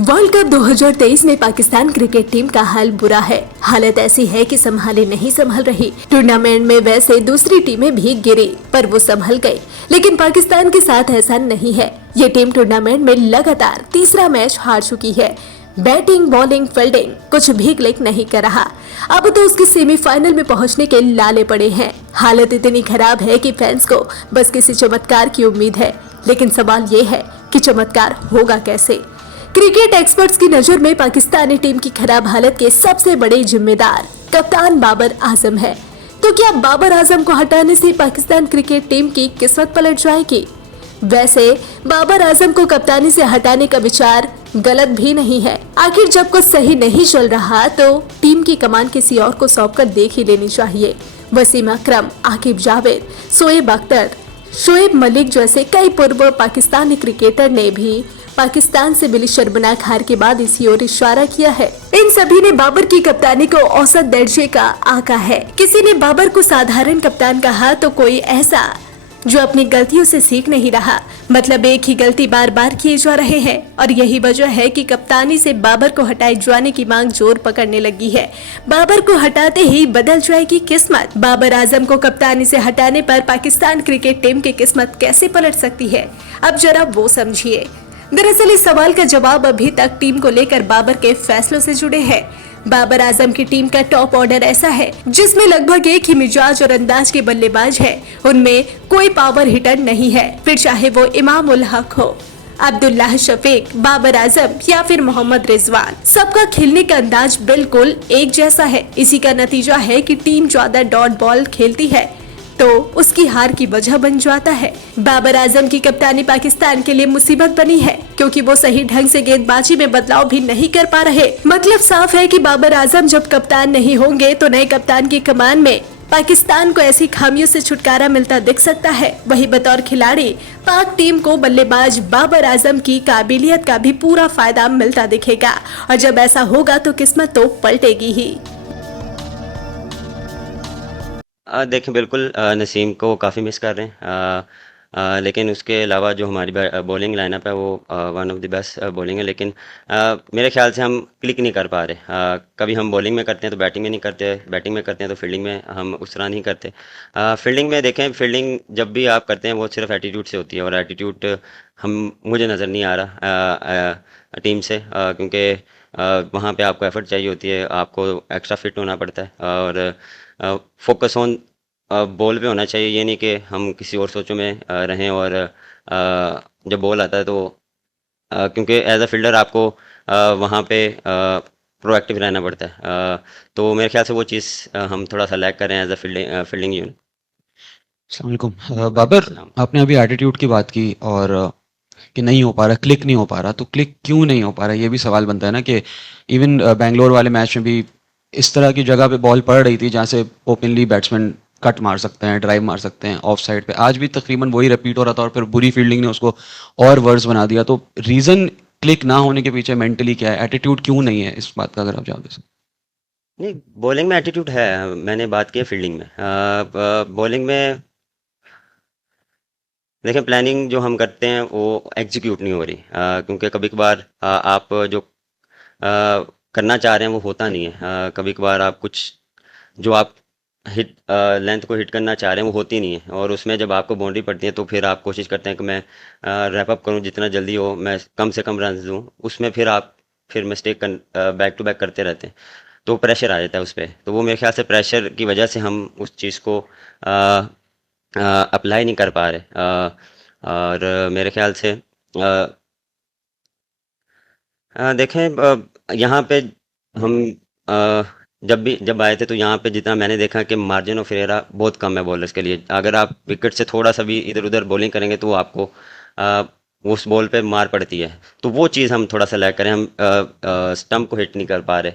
World cup 2023 में Pakistan cricket team का हाल बुरा है। हालत ऐसी है कि संभाले नहीं संभल रही। टूर्नामेंट में वैसे दूसरी टीमें भी गिरी पर वो संभल गई, लेकिन पाकिस्तान के साथ ऐसा नहीं है। ये टीम टूर्नामेंट में लगातार तीसरा मैच हार चुकी है। बैटिंग, बॉलिंग, फील्डिंग कुछ भी क्लिक नहीं कर रहा। अब तो उसके सेमीफाइनल में पहुंचने के लाले पड़े हैं। हालत इतनी खराब है कि फैंस को बस किसी चमत्कार की उम्मीद है, लेकिन सवाल ये है कि चमत्कार होगा कैसे। क्रिकेट एक्सपर्ट्स की नजर में पाकिस्तानी टीम की खराब हालत के सबसे बड़े जिम्मेदार कप्तान बाबर आजम है। तो क्या बाबर आजम को हटाने से पाकिस्तान क्रिकेट टीम की किस्मत पलट जाएगी? वैसे बाबर आजम को कप्तानी से हटाने का विचार गलत भी नहीं है। आखिर जब कुछ सही नहीं चल रहा तो टीम की कमान किसी और को सौंपकर देख ही लेनी चाहिए। वसीम अकरम, आकिब जावेद, शोएब अख्तर, शोएब मलिक जैसे कई पूर्व पाकिस्तानी क्रिकेटर ने भी पाकिस्तान से मिली शर्मनाक हार के बाद इसी ओर इशारा किया है। इन सभी ने बाबर की कप्तानी को औसत दर्जे का आका है। किसी ने बाबर को साधारण कप्तान कहा तो कोई ऐसा जो अपनी गलतियों से सीख नहीं रहा। मतलब एक ही गलती बार बार किए जा रहे हैं और यही वजह है कि कप्तानी से बाबर को हटाए जाने की मांग जोर पकड़ने लगी है। बाबर को हटाते ही बदल जाएगी किस्मत। बाबर आजम को कप्तानी से हटाने पर पाकिस्तान क्रिकेट टीम की किस्मत कैसे पलट सकती है, अब जरा वो समझिए। दरअसल इस सवाल का जवाब अभी तक टीम को लेकर बाबर के फैसलों से जुड़े हैं। बाबर आजम की टीम का टॉप ऑर्डर ऐसा है जिसमें लगभग एक ही मिजाज और अंदाज के बल्लेबाज हैं। उनमें कोई पावर हिटर नहीं है, फिर चाहे वो इमाम उल हक हो, अब्दुल्लाह शफीक, बाबर आजम या फिर मोहम्मद रिजवान। सबका खेलने का अंदाज बिल्कुल एक जैसा है। इसी का नतीजा है कि टीम ज्यादा डॉट बॉल खेलती है तो उसकी हार की वजह बन जाता है। बाबर आजम की कप्तानी पाकिस्तान के लिए मुसीबत बनी है क्योंकि वो सही ढंग से गेंदबाजी में बदलाव भी नहीं कर पा रहे। मतलब साफ है कि बाबर आजम जब कप्तान नहीं होंगे तो नए कप्तान की कमान में पाकिस्तान को ऐसी खामियों से छुटकारा मिलता दिख सकता है। वही बतौर खिलाड़ी पाक टीम को बल्लेबाज बाबर आजम की काबिलियत का भी पूरा फायदा मिलता दिखेगा और जब ऐसा होगा तो किस्मत तो पलटेगी ही। देखें, बिल्कुल नसीम को काफ़ी मिस कर रहे हैं, लेकिन उसके अलावा जो हमारी बॉलिंग लाइनअप है वो one of the best bowling है। लेकिन मेरे ख्याल से हम क्लिक नहीं कर पा रहे। कभी हम बॉलिंग में करते हैं तो बैटिंग में नहीं करते, बैटिंग में करते हैं तो फील्डिंग में हम उस तरह नहीं करते। फील्डिंग में देखें, फील्डिंग जब भी आप करते हैं वो सिर्फ एटीट्यूड से होती है और एटीट्यूड मुझे नज़र नहीं आ रहा टीम से, क्योंकि वहाँ पे आपको एफर्ट चाहिए होती है, आपको एक्स्ट्रा फिट होना पड़ता है और फोकस ऑन बॉल पे होना चाहिए। ये नहीं कि हम किसी और सोचों में रहें और जब बॉल आता है तो क्योंकि एज अ फील्डर आपको वहाँ पे प्रोएक्टिव रहना पड़ता है। तो मेरे ख्याल से वो चीज़ हम थोड़ा सा लैक कर रहे हैं एज अ फील्डिंग यूनिट। अस्सलाम वालेकुम। बाबर, आपने अभी एटीट्यूड की बात की और कि नहीं हो पा रहा, क्लिक नहीं हो पा रहा, तो क्लिक क्यों नहीं हो पा रहा, ये भी सवाल बनता है ना कि इवन बेंगलोर वाले मैच में भी इस तरह की जगह पे बॉल पड़ रही थी जहाँ से ओपनली बैट्समैन कट मार सकते हैं, ड्राइव मार सकते हैं ऑफ साइड पे। आज भी तकरीबन वही रिपीट हो रहा था और फिर बुरी फील्डिंग ने उसको और वर्स बना दिया। तो रीज़न क्लिक ना होने के पीछे मेंटली क्या है, एटीट्यूड क्यों नहीं है, इस बात का अगर आप जवाब दे सकते। नहीं, बॉलिंग में एटीट्यूड है, मैंने बात की है फील्डिंग में। बॉलिंग में देखें, प्लानिंग जो हम करते हैं वो एग्जीक्यूट नहीं हो रही, क्योंकि कभी कभार आप जो करना चाह रहे हैं वो होता नहीं है। कभी कभार आप कुछ जो आप हिट लेंथ को हिट करना चाह रहे हैं वो होती नहीं है और उसमें जब आपको बाउंड्री पड़ती है तो फिर आप कोशिश करते हैं कि मैं रैप अप करूं, जितना जल्दी हो मैं कम से कम रन दूं। उसमें फिर आप मिस्टेक बैक टू बैक करते रहते हैं तो प्रेशर आ जाता है उस पर। तो वो मेरे ख्याल से प्रेशर की वजह से हम उस चीज़ को अप्लाई नहीं कर पा रहे। और मेरे ख्याल से देखें, यहाँ पे हम जब आए थे तो यहाँ पे जितना मैंने देखा कि मार्जिन ऑफ एरर बहुत कम है बॉलर्स के लिए। अगर आप विकेट से थोड़ा सा भी इधर उधर बॉलिंग करेंगे तो आपको उस बॉल पे मार पड़ती है। तो वो चीज़ हम थोड़ा सा लैग करें, हम स्टंप को हिट नहीं कर पा रहे।